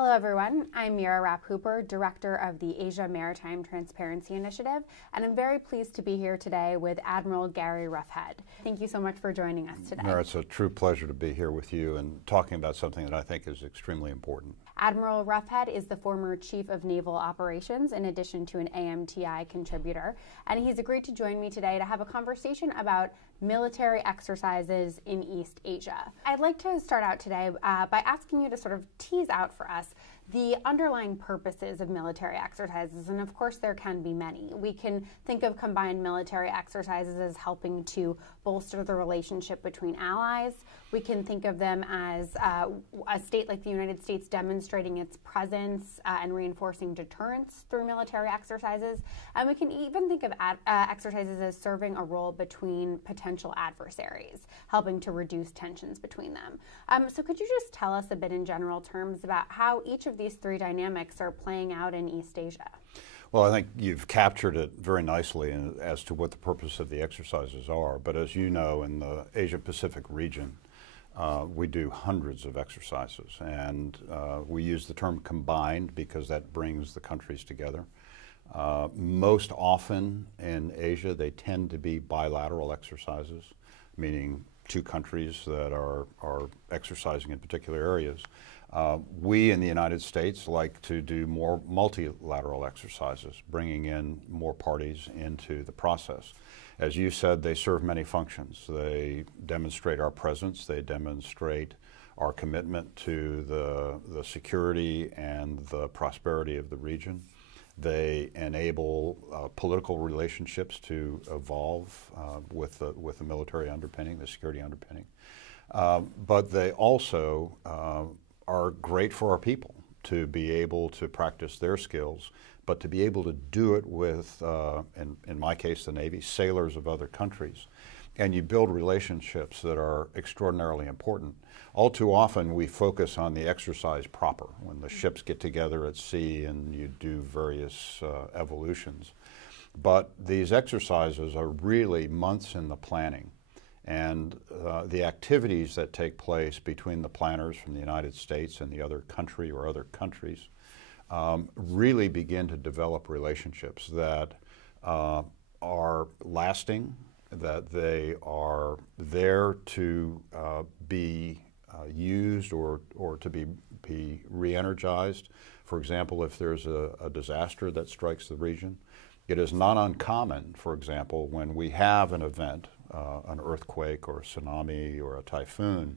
Hello everyone, I'm Mira Rapp-Hooper, Director of the Asia Maritime Transparency Initiative, and I'm very pleased to be here today with Admiral Gary Roughead. Thank you so much for joining us today. Mira, it's a true pleasure to be here with you and talking about something that I think is extremely important. Admiral Roughead is the former Chief of Naval Operations in addition to an AMTI contributor, and he's agreed to join me today to have a conversation about military exercises in East Asia. I'd like to start out today by asking you to sort of tease out for us the underlying purposes of military exercises, and of course there can be many. We can think of combined military exercises as helping to bolster the relationship between allies. We can think of them as a state like the United States demonstrating its presence and reinforcing deterrence through military exercises. And we can even think of exercises as serving a role between potential adversaries, helping to reduce tensions between them. So could you just tell us a bit in general terms about how each of these three dynamics are playing out in East Asia? Well, I think you've captured it very nicely as to what the purpose of the exercises are. But as you know, in the Asia-Pacific region, we do hundreds of exercises, and we use the term combined because that brings the countries together. Most often in Asia, they tend to be bilateral exercises, meaning two countries that are exercising in particular areas. We in the United States like to do more multilateral exercises, bringing in more parties into the process. As you said, they serve many functions. They demonstrate our presence, they demonstrate our commitment to the security and the prosperity of the region. They enable political relationships to evolve with the military underpinning, the security underpinning. But they also are great for our people to be able to practice their skills, but to be able to do it with, in my case, the Navy, sailors of other countries. And you build relationships that are extraordinarily important. All too often we focus on the exercise proper, when the ships get together at sea and you do various evolutions. But these exercises are really months in the planning. And the activities that take place between the planners from the United States and the other country or other countries really begin to develop relationships that are lasting, that they are there to be used or to be re-energized. For example, if there's a disaster that strikes the region, it is not uncommon, for example, when we have an event, an earthquake or a tsunami or a typhoon,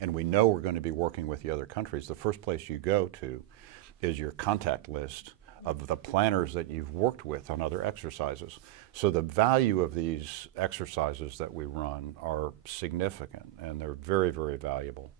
and we know we're going to be working with the other countries, the first place you go to is your contact list of the planners that you've worked with on other exercises. So the value of these exercises that we run are significant, and they're very, very valuable.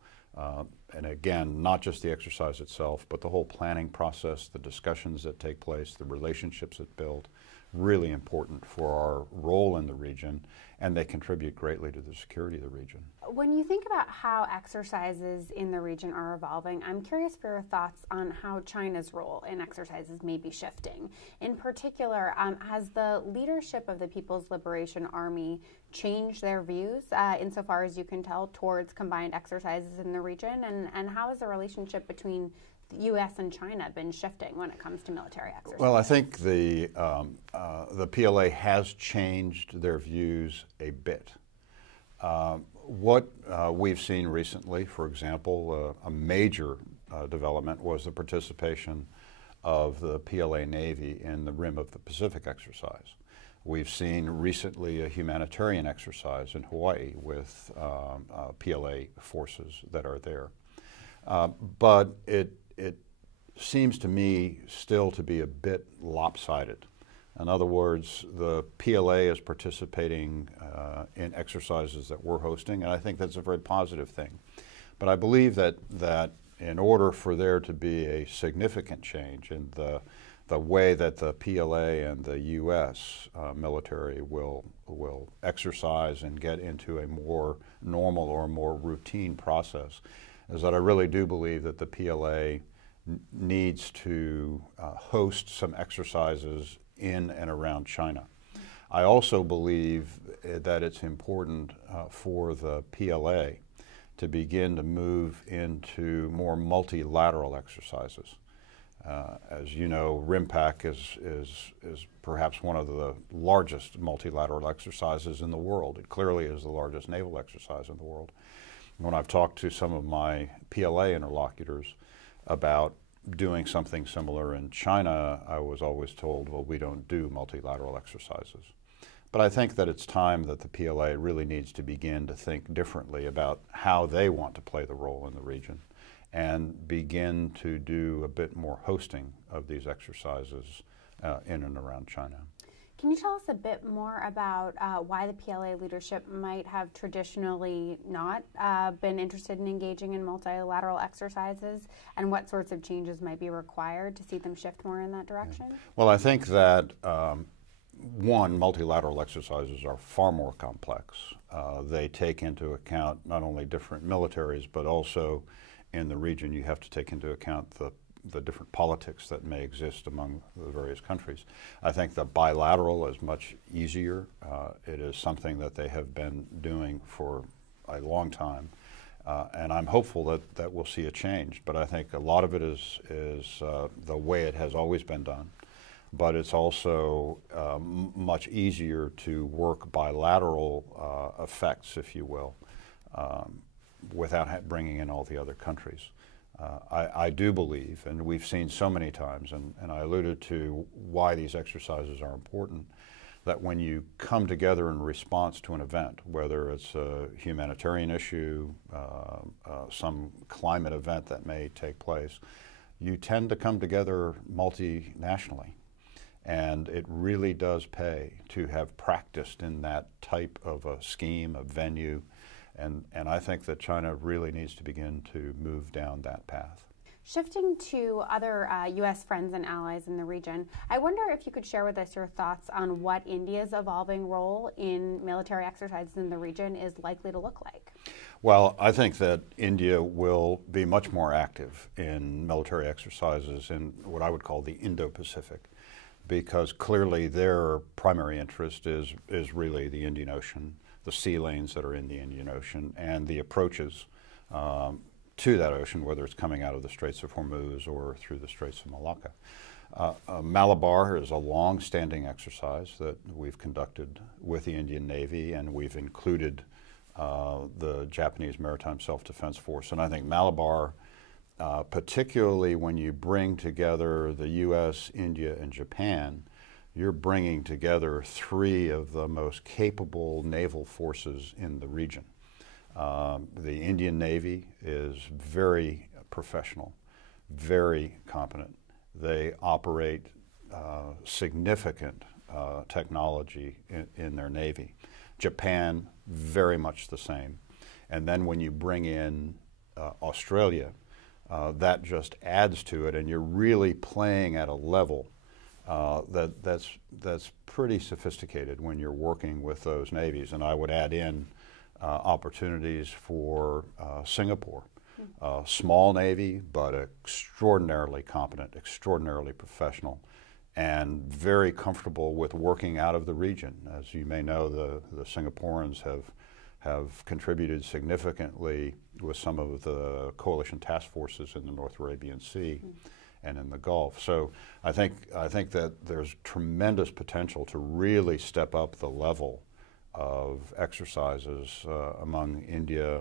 And again, not just the exercise itself, but the whole planning process, the discussions that take place, the relationships that build, really important for our role in the region, and they contribute greatly to the security of the region. When you think about how exercises in the region are evolving, I'm curious for your thoughts on how China's role in exercises may be shifting. In particular, has the leadership of the People's Liberation Army changed their views, insofar as you can tell, towards combined exercises in the region? And how has the relationship between the U.S. and China been shifting when it comes to military exercises? Well, I think the PLA has changed their views a bit. What we've seen recently, for example, a major development was the participation of the PLA Navy in the Rim of the Pacific exercise. We've seen recently a humanitarian exercise in Hawaii with PLA forces that are there. But it seems to me still to be a bit lopsided. In other words, the PLA is participating in exercises that we're hosting, and I think that's a very positive thing. But I believe that in order for there to be a significant change in the way that the PLA and the U.S. Military will exercise and get into a more normal or more routine process, is that I really do believe that the PLA needs to host some exercises in and around China. I also believe that it's important for the PLA to begin to move into more multilateral exercises. As you know, RIMPAC is perhaps one of the largest multilateral exercises in the world. It clearly is the largest naval exercise in the world. When I've talked to some of my PLA interlocutors about doing something similar in China, I was always told, well, we don't do multilateral exercises. But I think that it's time that the PLA really needs to begin to think differently about how they want to play the role in the region and begin to do a bit more hosting of these exercises in and around China. Can you tell us a bit more about why the PLA leadership might have traditionally not been interested in engaging in multilateral exercises, and what sorts of changes might be required to see them shift more in that direction? Yeah. Well, I think that one, multilateral exercises are far more complex. They take into account not only different militaries, but also in the region you have to take into account the different politics that may exist among the various countries. I think the bilateral is much easier. It is something that they have been doing for a long time, and I'm hopeful that we'll see a change. But I think a lot of it is the way it has always been done. But it's also much easier to work bilateral effects, if you will, without bringing in all the other countries. I do believe, and we've seen so many times, and I alluded to why these exercises are important, that when you come together in response to an event, whether it's a humanitarian issue, some climate event that may take place, you tend to come together multinationally. And it really does pay to have practiced in that type of a scheme, a venue, and I think that China really needs to begin to move down that path. Shifting to other U.S. friends and allies in the region, I wonder if you could share with us your thoughts on what India's evolving role in military exercises in the region is likely to look like. Well, I think that India will be much more active in military exercises in what I would call the Indo-Pacific, because clearly their primary interest is really the Indian Ocean, the sea lanes that are in the Indian Ocean, and the approaches to that ocean, whether it's coming out of the Straits of Hormuz or through the Straits of Malacca. Malabar is a long-standing exercise that we've conducted with the Indian Navy, and we've included the Japanese Maritime Self-Defense Force. And I think Malabar, particularly when you bring together the U.S., India, and Japan, you're bringing together three of the most capable naval forces in the region. The Indian Navy is very professional, very competent. They operate significant technology in their Navy. Japan, very much the same. And then when you bring in Australia, that just adds to it, and you're really playing at a level that's pretty sophisticated when you're working with those navies. And I would add in opportunities for Singapore. Small Navy, but extraordinarily competent, extraordinarily professional, and very comfortable with working out of the region. As you may know, the Singaporeans have contributed significantly with some of the coalition task forces in the North Arabian Sea and in the Gulf. So I think that there's tremendous potential to really step up the level of exercises among India,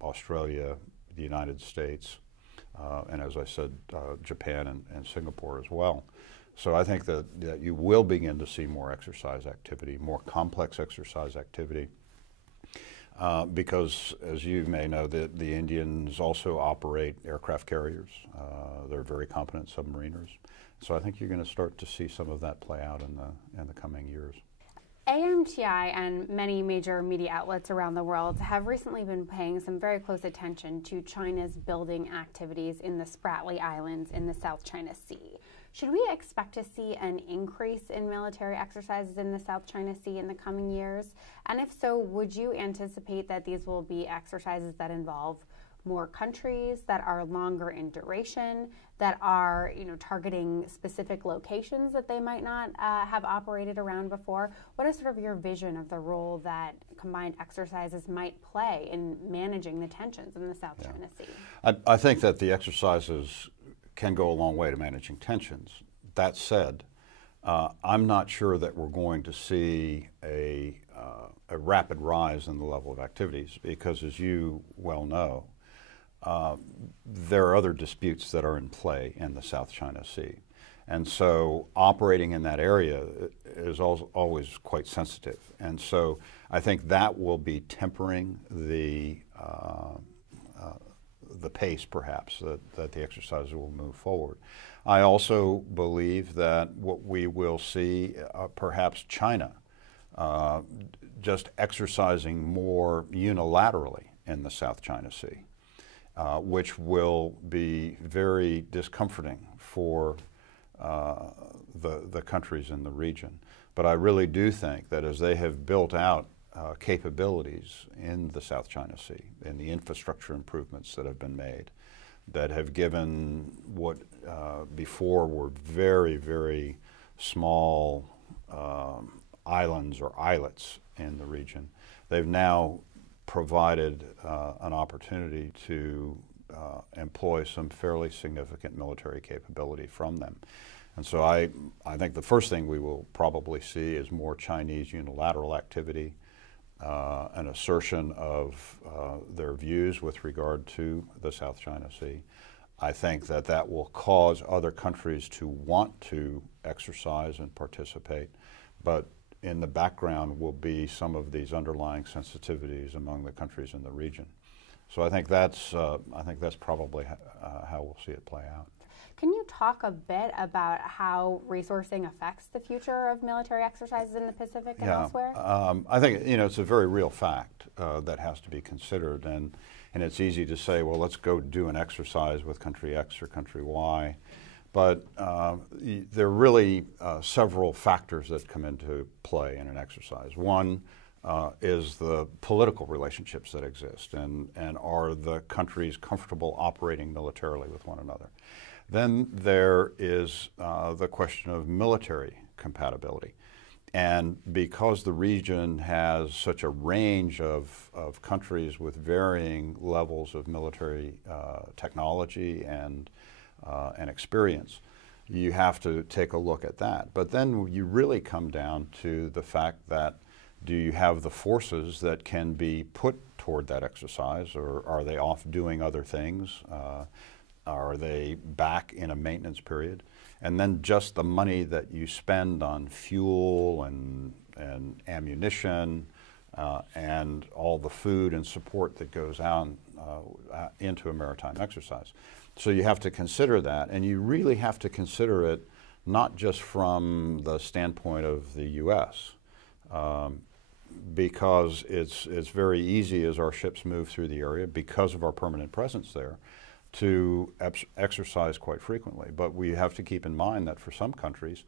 Australia, the United States, and as I said, Japan and Singapore as well. So I think that you will begin to see more exercise activity, more complex exercise activity, because, as you may know, the Indians also operate aircraft carriers. They're very competent submariners. So I think you're going to start to see some of that play out in the coming years. AMTI and many major media outlets around the world have recently been paying some very close attention to China's building activities in the Spratly Islands in the South China Sea. Should we expect to see an increase in military exercises in the South China Sea in the coming years? And if so, would you anticipate that these will be exercises that involve more countries, that are longer in duration, that are targeting specific locations that they might not have operated around before? What is sort of your vision of the role that combined exercises might play in managing the tensions in the South China Sea? I think that the exercises can go a long way to managing tensions. That said, I'm not sure that we're going to see a rapid rise in the level of activities because, as you well know, there are other disputes that are in play in the South China Sea. And so operating in that area is always quite sensitive. And so I think that will be tempering the pace, perhaps, that the exercises will move forward. I also believe that what we will see, perhaps China, just exercising more unilaterally in the South China Sea, which will be very discomforting for the countries in the region. But I really do think that as they have built out capabilities in the South China Sea and the infrastructure improvements that have been made, that have given what before were very, very small islands or islets in the region, they've now provided an opportunity to employ some fairly significant military capability from them. And so I think the first thing we will probably see is more Chinese unilateral activity, an assertion of their views with regard to the South China Sea. I think that that will cause other countries to want to exercise and participate, but in the background will be some of these underlying sensitivities among the countries in the region. So I think that's probably how we'll see it play out. Can you talk a bit about how resourcing affects the future of military exercises in the Pacific and elsewhere? I think it's a very real fact that has to be considered, and it's easy to say, well, let's go do an exercise with country X or country Y, but there are really several factors that come into play in an exercise. One is the political relationships that exist, and are the countries comfortable operating militarily with one another. Then there is the question of military compatibility. And because the region has such a range of countries with varying levels of military technology and experience, you have to take a look at that. But then you really come down to the fact that, do you have the forces that can be put toward that exercise, or are they off doing other things? Are they back in a maintenance period? And then just the money that you spend on fuel and ammunition and all the food and support that goes out into a maritime exercise. So you have to consider that, and you really have to consider it not just from the standpoint of the U.S., because it's very easy as our ships move through the area, because of our permanent presence there, to exercise quite frequently. But we have to keep in mind that for some countries,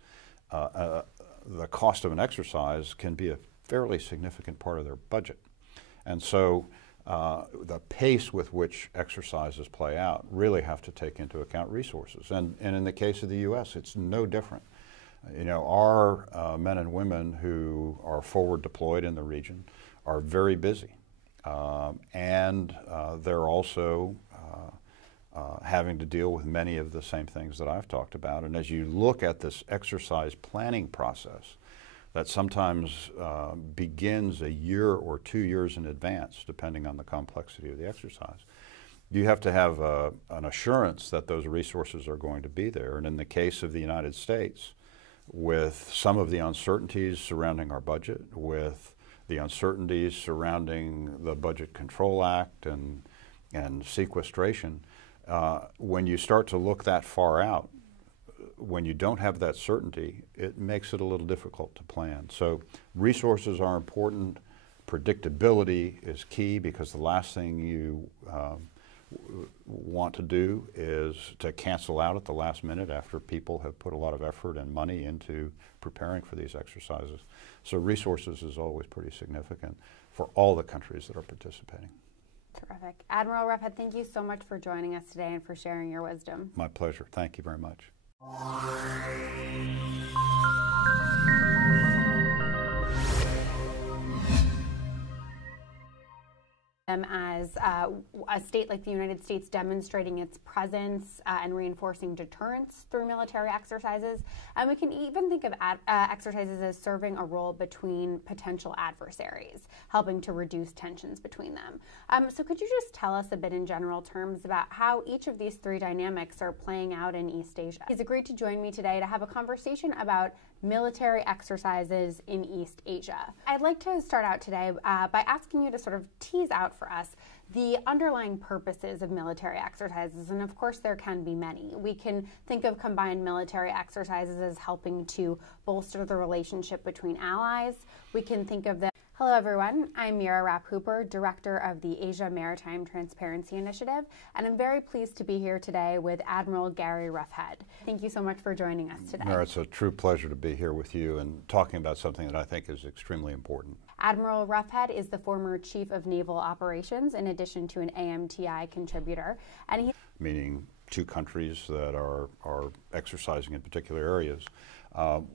the cost of an exercise can be a fairly significant part of their budget. And so the pace with which exercises play out really have to take into account resources. And in the case of the U.S., it's no different. Our men and women who are forward deployed in the region are very busy. And they're also having to deal with many of the same things that I've talked about. And as you look at this exercise planning process that sometimes begins a year or 2 years in advance, depending on the complexity of the exercise, you have to have an assurance that those resources are going to be there. And in the case of the United States, with some of the uncertainties surrounding our budget, with the uncertainties surrounding the Budget Control Act and sequestration, when you start to look that far out, when you don't have that certainty, it makes it a little difficult to plan. So resources are important. Predictability is key, because the last thing you want to do is to cancel out at the last minute after people have put a lot of effort and money into preparing for these exercises. So resources is always pretty significant for all the countries that are participating. Terrific. Admiral Roughead, thank you so much for joining us today and for sharing your wisdom. My pleasure. Thank you very much. As a state like the United States demonstrating its presence and reinforcing deterrence through military exercises. And we can even think of exercises as serving a role between potential adversaries, helping to reduce tensions between them. So could you just tell us a bit in general terms about how each of these three dynamics are playing out in East Asia? He's agreed to join me today to have a conversation about military exercises in East Asia. I'd like to start out today by asking you to sort of tease out for us the underlying purposes of military exercises, and of course there can be many. We can think of combined military exercises as helping to bolster the relationship between allies. We can think of them. Hello everyone, I'm Mira Rapp-Hooper, Director of the Asia Maritime Transparency Initiative, and I'm very pleased to be here today with Admiral Gary Roughead. Thank you so much for joining us today. Mira, it's a true pleasure to be here with you and talking about something that I think is extremely important. Admiral Roughead is the former Chief of Naval Operations in addition to an AMTI contributor, and meaning two countries that are exercising in particular areas.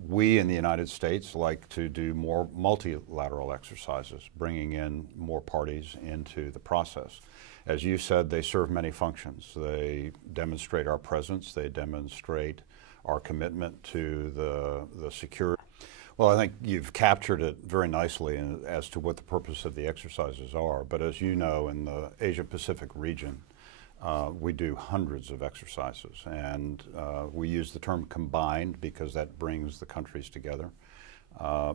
We in the United States like to do more multilateral exercises, bringing in more parties into the process. As you said, they serve many functions. They demonstrate our presence, they demonstrate our commitment to the security. Well, I think you've captured it very nicely as to what the purpose of the exercises are, but as you know, in the Asia-Pacific region, we do hundreds of exercises, and we use the term combined because that brings the countries together.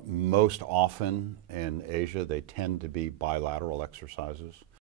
Most often in Asia, they tend to be bilateral exercises.